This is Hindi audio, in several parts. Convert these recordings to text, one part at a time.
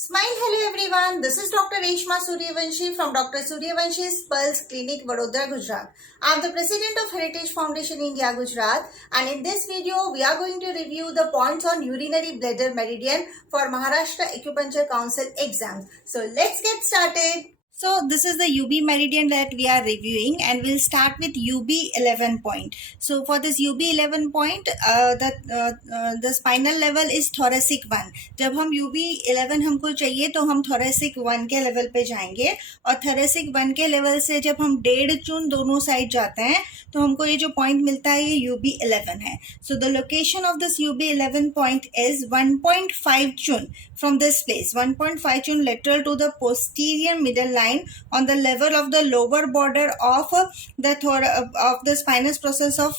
Smile, hello everyone. This is Dr. Reshma Suryavanshi from Dr. Suryavanshi's Pulse Clinic, Vadodara, Gujarat. I am the President of Heritage Foundation India, Gujarat, and in this video, we are going to review the points on urinary bladder meridian for Maharashtra Acupuncture Council exams. So let's get started. So this is the UB meridian that we are reviewing, and we'll start with UB 11 point. So for this UB 11 point, the spinal level is thoracic 1. जब हम UB 11 हमको चाहिए तो हम thoracic 1 के लेवल पे जाएंगे, और thoracic 1 के लेवल से जब हम 1.5 चुन दोनों साइड जाते हैं तो हमको ये जो पॉइंट मिलता है ये UB 11 है. So the location of this UB 11 point is 1.5 chun from this place. 1.5 chun lateral to the posterior middle line on the level of the lower border of the spinous process of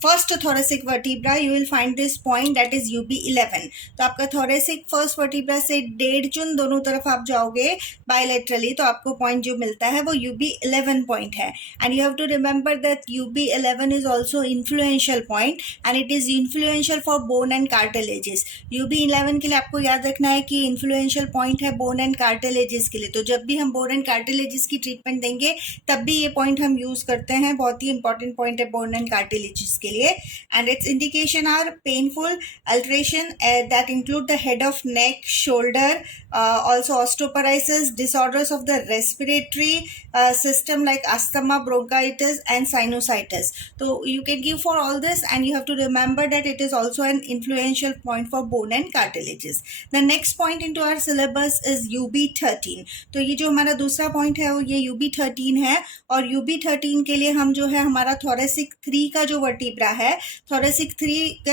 first thoracic vertebra. You will find this point, that is UB 11. तो आपका thoracic first vertebra से 1.5 चुन दोनों तरफ आप जाओगे bilaterally, तो आपको point जो मिलता है वो UB 11 point है. And you have to remember that UB 11 is also influential point, and it is influential for bone and cartilages. UB 11 के लिए आपको याद रखना है कि influential point है bone and cartilages के लिए. तो जब भी हम bone and cartilages की treatment देंगे तब भी ये point हम use करते हैं. बहुत ही important point है bone and cartilages के लिए. And its indication are painful alteration that include the head of neck, shoulder, also osteoporosis, disorders of the respiratory system like asthma, bronchitis and sinusitis. So you can give for all this, and you have to remember that it is also an influential point for bone and cartilages. The next point into our syllabus is UB13. तो ये जो हमारा दूसरा point है वो ये UB13 है, और UB13 के लिए हम जो है हमारा thoracic 3 का जो वर्टिब्रा है, thoracic 3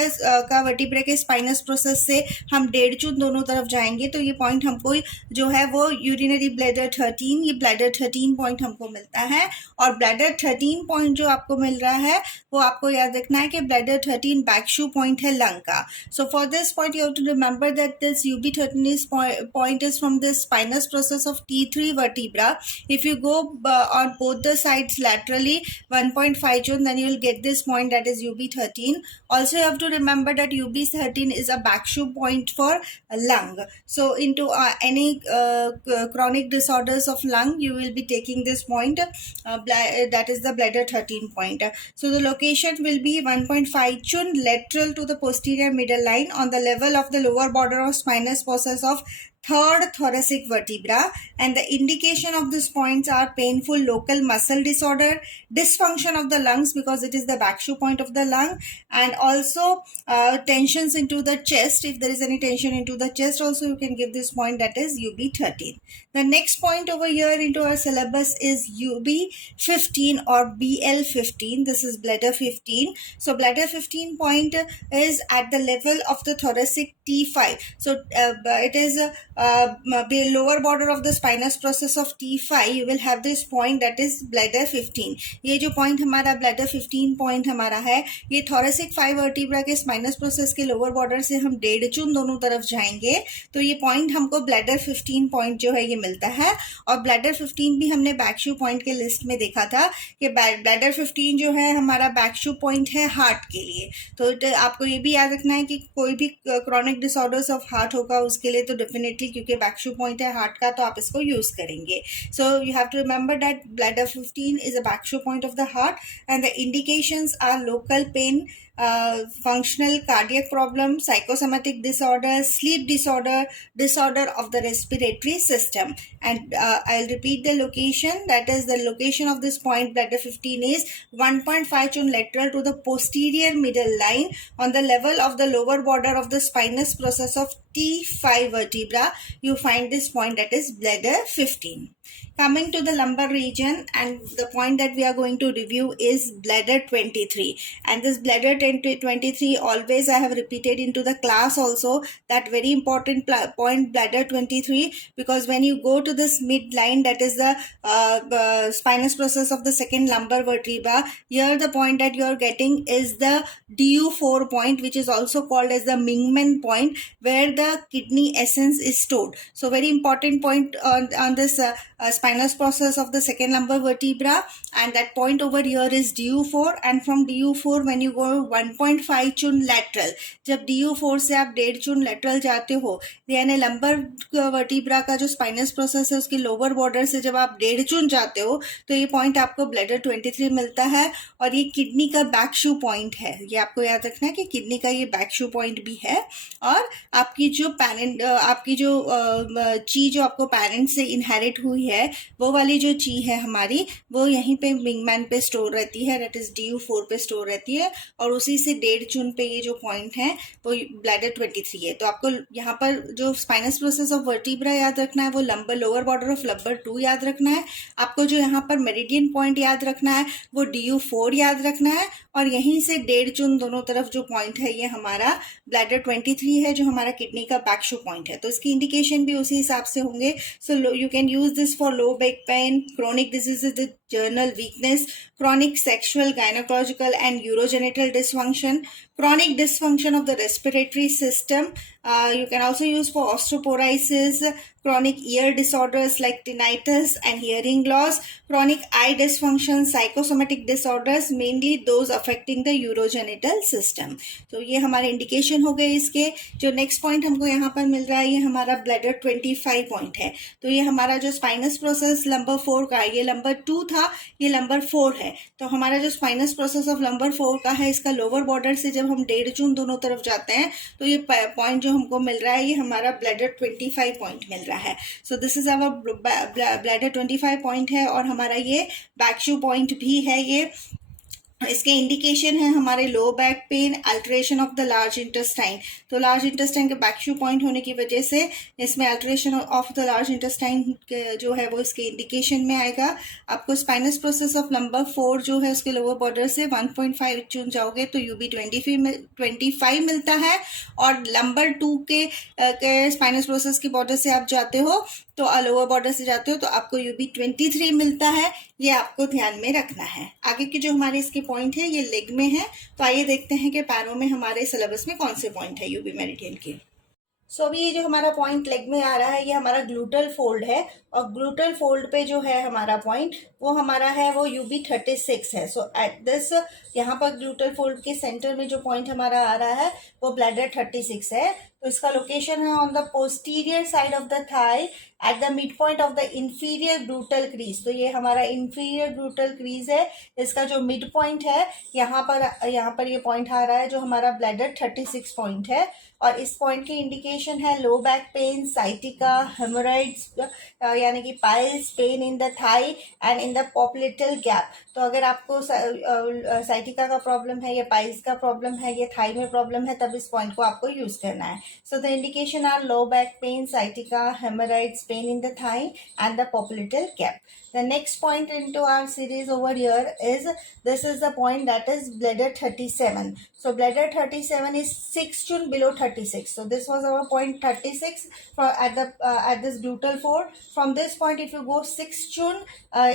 का वर्टिब्रा के स्पाइनस प्रोसेस से हम 1.5 चुन दोनों तरफ जाएंगे. तो ये पॉइंट हमको जो है वो यूरिनरी ब्लैडर 13, ये ब्लैडर 13 पॉइंट हमको मिलता है. और ब्लैडर 13 पॉइंट जो आपको मिल रहा है वो आपको याद रखना है कि ब्लैडर 13 बैक शू पॉइंट है लंग का. So for this point you have to remember that this UB13 is point is from the spinous process of T3 vertebra. If you go on both the sides laterally 1.5 chun, then you will get this point, that is UB13. Also you have to remember that UB13 is a back shoe point for lung. So into any chronic disorders of lung, you will be taking this point, that is the bladder 13 point. So the location will be 1.5 chun lateral to the posterior middle line on the level of the lower border of spinous process of third thoracic vertebra, and the indication of these points are painful local muscle disorder, dysfunction of the lungs because it is the back shoe point of the lung, and also tensions into the chest. If there is any tension into the chest also you can give this point, that is UB13. The next point over here into our syllabus is UB15 or BL15. This is bladder 15. So bladder 15 point is at the level of the thoracic T5. So it is the lower border of the spinous process of T5. You will have this point, that is bladder 15. ये जो point हमारा bladder 15 point हमारा है, ये thoracic 5 vertebra के spinous process के lower border से हम 1.5 चुन दोनों तरफ जाएंगे तो ये point हमको bladder 15 point जो है ये मिलता है. और bladder 15 भी हमने back shoe point के list में देखा था कि bladder 15 जो है हमारा back shoe point है heart के लिए. तो आपको ये भी याद रखना है कि कोई भी chronic disorders of heart होगा उसके लिए तो definitely क्योंकि बैक शू पॉइंट है हार्ट का तो आप इसको यूज करेंगे. So you have to remember that bladder 15 is a back shu point of the heart, and the indications are local pain, functional cardiac problem, psychosomatic disorder, sleep disorder, disorder of the respiratory system. And I'll repeat the location, that is the location of this point bladder 15 is 1.5 chun lateral to the posterior middle line on the level of the lower border of the spinous process of T5 vertebra. You find this point, that is bladder 15. Coming to the lumbar region, and the point that we are going to review is bladder 23. And this bladder 23 always I have repeated into the class also, that very important point bladder 23, because when you go to this midline, that is the spinous process of the second lumbar vertebra, here the point that you are getting is the DU4 point, which is also called as the Mingmen point, where the kidney essence is stored. So very important point on this spinous process of the second lumbar vertebra, and that point over here is DU4, and from DU4 when you go 1.5 chun lateral, जब DU4 से आप 1.5 चुन lateral जाते हो, यानी लंबर वर्टिब्रा का जो स्पाइनस प्रोसेस है उसके लोअर बॉर्डर से जब आप 1.5 चुन जाते हो तो ये पॉइंट आपको ब्लैडर 23 मिलता है, और ये किडनी का बैक शू पॉइंट है। ये आपको याद रखना है कि किडनी का ये बैक शू पॉइंट भी है, और आपकी जो ची जो आपको पेरेंट से इनहेरिट हुई है, वो वाली जो ची है हमारी, वो यहीं पे मिंगमैन पे स्टोर रहती है, दैट इज DU4 पे स्टोर रहती है, और उसी से 1.5 चुन पे ये जो पॉइंट है वो ब्लैडर 23 है। तो आपको यहाँ पर जो स्पाइनस प्रोसेस ऑफ वर्टिब्रा याद रखना है वो लोअर बॉर्डर ऑफ लंबर 2 याद रखना है। आपको जो यहाँ पर मेरिडियन पॉइंट याद रखना है वो DU4 याद रखना है, और यहीं से 1.5 चुन दोनों तरफ जो पॉइंट है ये हमारा ब्लैडर 23 है, जो हमारा किडनी का बैक शू पॉइंट है। तो इसकी इंडिकेशन भी उसी हिसाब से होंगे। So you can use this for low back pen, chronic diseases with journal weakness, chronic sexual, gynecological and urogenital dysfunction, chronic dysfunction of the respiratory system. You can also use for osteoporosis, chronic ear disorders like tinnitus and hearing loss, chronic eye dysfunction, psychosomatic disorders, mainly those affecting the urogenital system. तो ये हमारे इंडिकेशन हो गए इसके। जो नेक्स्ट पॉइंट हमको यहाँ पर मिल रहा है ये हमारा ब्लैडर 25 पॉइंट है। तो ये हमारा जो स्पाइनस प्रोसेस लंबर 4 का, ये लंबर 2 था, ये लंबर 4 है। तो हमारा जो स्पाइनस प्रोसेस ऑफ लंबर 4 का है, इसका लोअर बॉर्डर से जब हम 1.5 चुन दोनों तरफ जाते हैं तो ये पॉइंट जो हमको मिल रहा है ये हमारा ब्लैडर 25 पॉइंट मिल रहा है। So this is our bladder 25 point है, और हमारा ये बैक शू पॉइंट भी है। ये इसके इंडिकेशन है हमारे लो back pen, alteration of the large intestine. तो लार्ज इंटेस्टाइन के बैक शू पॉइंट होने की वजह से इसमें alteration of the large intestine जो है वो इसके इंडिकेशन में आएगा। आपको स्पाइनस प्रोसेस ऑफ लंबर 4 जो है उसके लोअर बॉर्डर से 1.5 चुन जाओगे तो UB25 मिलता है, और लंबर 2 के स्पाइनस प्रोसेस के बॉर्डर से आप जाते हो तो लोअर बॉर्डर से जाते हो तो आपको UB23 मिलता है। ये आपको ध्यान में रखना है। आगे की जो हमारे इसके पॉइंट है ये लेग में है। तो आइए देखते हैं कि पैरों में हमारे सिलेबस में कौन से पॉइंट है UB मेरिडियन के। सो अभी ये जो हमारा पॉइंट लेग में आ रहा है ये हमारा ग्लूटल फोल्ड है, और ग्लूटल फोल्ड पे जो है हमारा पॉइंट वो हमारा है वो UB36 है। सो एट दिस यहाँ पर ग्लूटल फोल्ड के सेंटर में जो पॉइंट हमारा आ रहा है वो ब्लैडर 36 है। तो इसका लोकेशन है on the posterior side of the thigh at the mid point of the inferior gluteal crease. तो ये हमारा इंफीरियर ग्लूटल क्रीज है, इसका जो मिड पॉइंट है यहाँ पर ये पॉइंट आ रहा है जो हमारा ब्लैडर 36 पॉइंट है। और इस पॉइंट की इंडिकेशन है low back pain, sciatica, hemorrhoids यानी कि piles, pain in the thigh and in the popliteal gap. तो अगर आपको साइटिका का प्रॉब्लम है या पाइल्स का प्रॉब्लम है या थाई में प्रॉब्लम है तब इस पॉइंट को आपको यूज करना है। So the indication are low back pain, sciatica, haemorrhoids, pain in the thigh and the popliteal gap. The next point into our series over here is this is the point that is bladder 37. So bladder 37 is 6 chun below 36. So this was our point 36 for at this gluteal fold. From this point, if you go 6 chun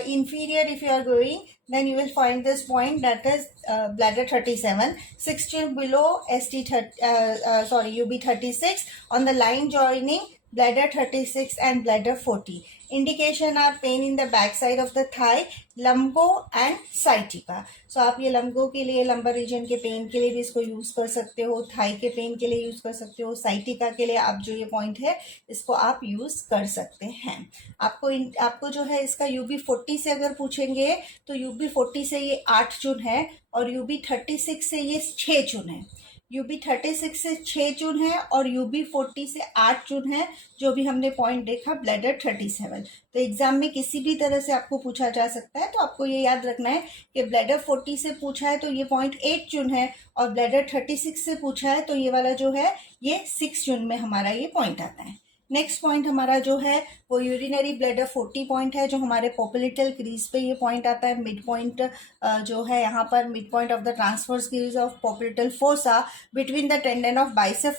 inferior, if you are going, then you will find this point that is bladder 37. 6 chun below UB 36 on the line joining bladder 36 and bladder 40. Indication are pain in the back side of the thigh, lumbo and sciatica. So आप ये लंबो के लिए, लंबर रीजन के पेन के लिए भी इसको यूज कर सकते हो, थाई के पेन के लिए यूज कर सकते हो, साइटिका के लिए आप जो ये पॉइंट है इसको आप यूज कर सकते हैं। आपको जो है इसका UB40 से अगर पूछेंगे तो UB40 से ये 8 चुन है, और UB36 से ये 6 चुन है। UB36 से 6 चुन है और UB40 से 8 चुन है, जो भी हमने पॉइंट देखा ब्लैडर 37। तो एग्जाम में किसी भी तरह से आपको पूछा जा सकता है, तो आपको ये याद रखना है कि ब्लैडर 40 से पूछा है तो ये पॉइंट 8 चुन है, और ब्लैडर 36 से पूछा है तो ये वाला जो है ये 6 चुन में हमारा ये पॉइंट आता है। नेक्स्ट पॉइंट हमारा जो है वो यूरिनरी ब्लैडर 40 पॉइंट है, जो हमारे पॉप्लेटल क्रीज पे ये पॉइंट आता है। मिड पॉइंट जो है यहाँ पर mid point of the transverse crease of popliteal fossa between the tendon of bicep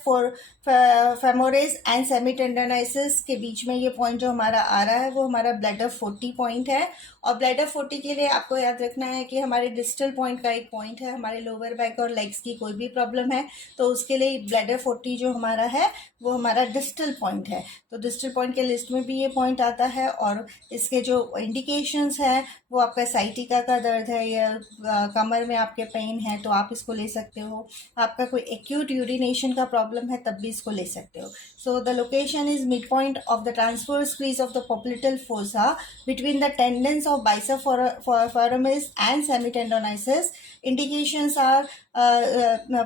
femoris and semi tendinosus के बीच में ये पॉइंट जो हमारा आ रहा है वो हमारा ब्लैडर 40 पॉइंट है। और ब्लैडर 40 के लिए आपको याद रखना है कि हमारे डिस्टल पॉइंट का एक पॉइंट है, हमारे लोअर बैक और लेग्स की कोई भी प्रॉब्लम है तो उसके लिए ब्लैडर 40 जो हमारा है वो हमारा डिस्टल पॉइंट है। है। तो डिस्टल पॉइंट के लिस्ट में भी ये पॉइंट आता है। और इसके जो इंडिकेशंस हैं वो आपका साइटिका का दर्द है या कमर में आपके पेन है तो आप इसको ले सकते हो। आपका कोई एक्यूट यूरिनेशन का प्रॉब्लम है तब भी इसको ले सकते हो। So the location is mid point of the transverse crease of the popliteal fossa between the tendons of bicephalus and semitendinosus. Indications are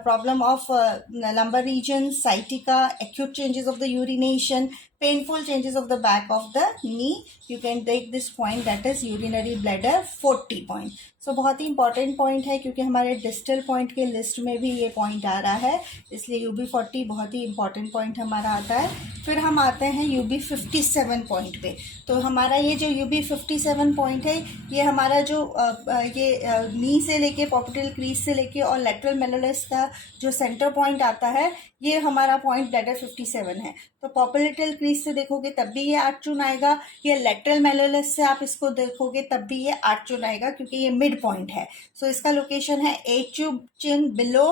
problem of lumbar region, sciatica, acute changes of the urination, painful changes of the back of the knee. You can take this point, that is urinary bladder 40 point. सो बहुत ही इंपॉर्टेंट पॉइंट है क्योंकि हमारे डिस्टल पॉइंट के लिस्ट में भी ये पॉइंट आ रहा है, इसलिए UB40 बहुत ही इंपॉर्टेंट पॉइंट हमारा आता है। फिर हम आते हैं UB57 पॉइंट पे। तो हमारा ये जो UB57 पॉइंट है ये हमारा जो नी से लेके पॉपिटल क्रीज से लेके और लेटरल मेलोलस का जो सेंटर पॉइंट आता है ये हमारा पॉइंट ब्लैडर 57 है। तो पॉपिटल क्रीज से देखोगे तब भी ये 8 चुन आएगा, ये लेटरल मेलोलस से आप इसको देखोगे तब भी ये 8 चुन आएगा क्योंकि ये मिड पॉइंट है। सो इसका लोकेशन है 8 चुन बिलो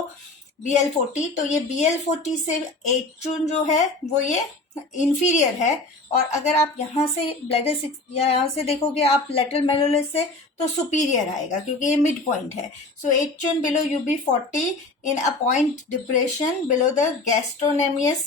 BL40। तो ये BL40 से 8 चुन जो है वो ये इंफीरियर है। और अगर आप यहाँ से ब्लैडर 6 या यहाँ से देखोगे आप लेटरल मेलोलस से तो सुपीरियर आएगा क्योंकि ये मिड पॉइंट है। सो 8 चुन below UB40 in a point depression below the gastrocnemius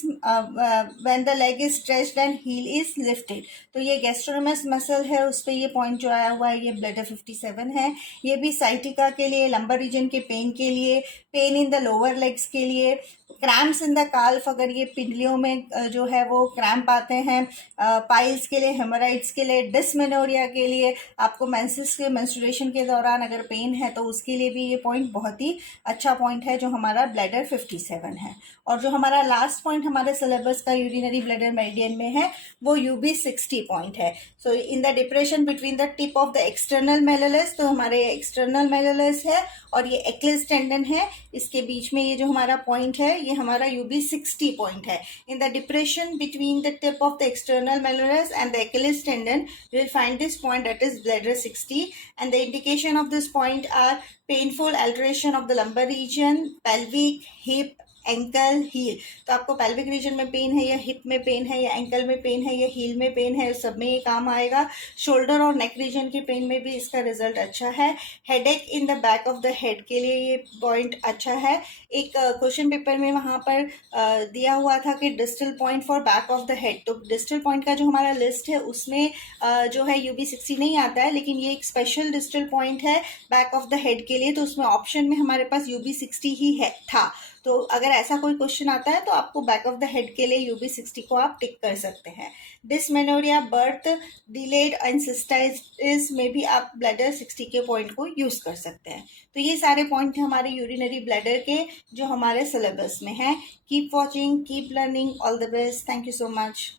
when the leg is stretched and heel is lifted। तो ये gastrocnemius मसल है उस पर ये पॉइंट जो आया हुआ है ये ब्लैडर 57 है। ये भी साइटिका के लिए, लंबर रीजन के पेन के लिए, pen in the lower legs के लिए, क्रैम्प्स इन द काल्फ अगर ये पिंडलियों में जो है वो क्रैम्प आते हैं, पाइल्स के लिए, हेमोराइड्स के लिए, डिस्मेनोरिया के लिए, आपको मेंसेस के मेंस्ट्रुएशन के दौरान अगर पेन है तो उसके लिए भी ये पॉइंट बहुत ही अच्छा पॉइंट है जो हमारा ब्लैडर 57 है। और जो हमारा लास्ट पॉइंट हमारे सिलेबस का यूरिनरी ब्लैडर मेरिडियन में है वो UB60 पॉइंट है। So in the depression between the tip of the external malleolus, तो हमारे एक्सटर्नल मेलोलस है और ये एक्लिस टेंडन है, इसके बीच में ये जो हमारा पॉइंट है ये हमारा UB60 पॉइंट है। In the depression between the tip of the external malleolus and the Achilles tendon, you will find this point, that is bladder 60, and the indication of this point are painful alteration of the lumbar region, pelvic, hip, ankle, heel. तो आपको पेल्विक रीजन में पेन है या हिप में पेन है या एंकल में पेन है या हील में पेन है, सब में ये काम आएगा। शोल्डर और नेक रीजन के पेन में भी इसका रिजल्ट अच्छा है। Headache in the back of the head के लिए ये पॉइंट अच्छा है। एक क्वेश्चन पेपर में वहाँ पर दिया हुआ था कि distal point for back of the head, तो डिस्टल पॉइंट का जो हमारा लिस्ट है उसमें जो है UB60 नहीं आता है, लेकिन ये एक स्पेशल डिस्टल पॉइंट है बैक ऑफ द हेड के लिए, तो उसमें ऑप्शन में हमारे पास UB60 ही है था। तो अगर ऐसा कोई क्वेश्चन आता है तो आपको बैक ऑफ द हेड के लिए UB60 को आप टिक कर सकते हैं। Dysmenorrhoea, birth delayed and cystitis में भी आप ब्लैडर 60 के पॉइंट को यूज कर सकते हैं। तो ये सारे पॉइंट हैं हमारे यूरिनरी ब्लैडर के जो हमारे सिलेबस में हैं। Keep watching, keep learning, all the best, thank you so much.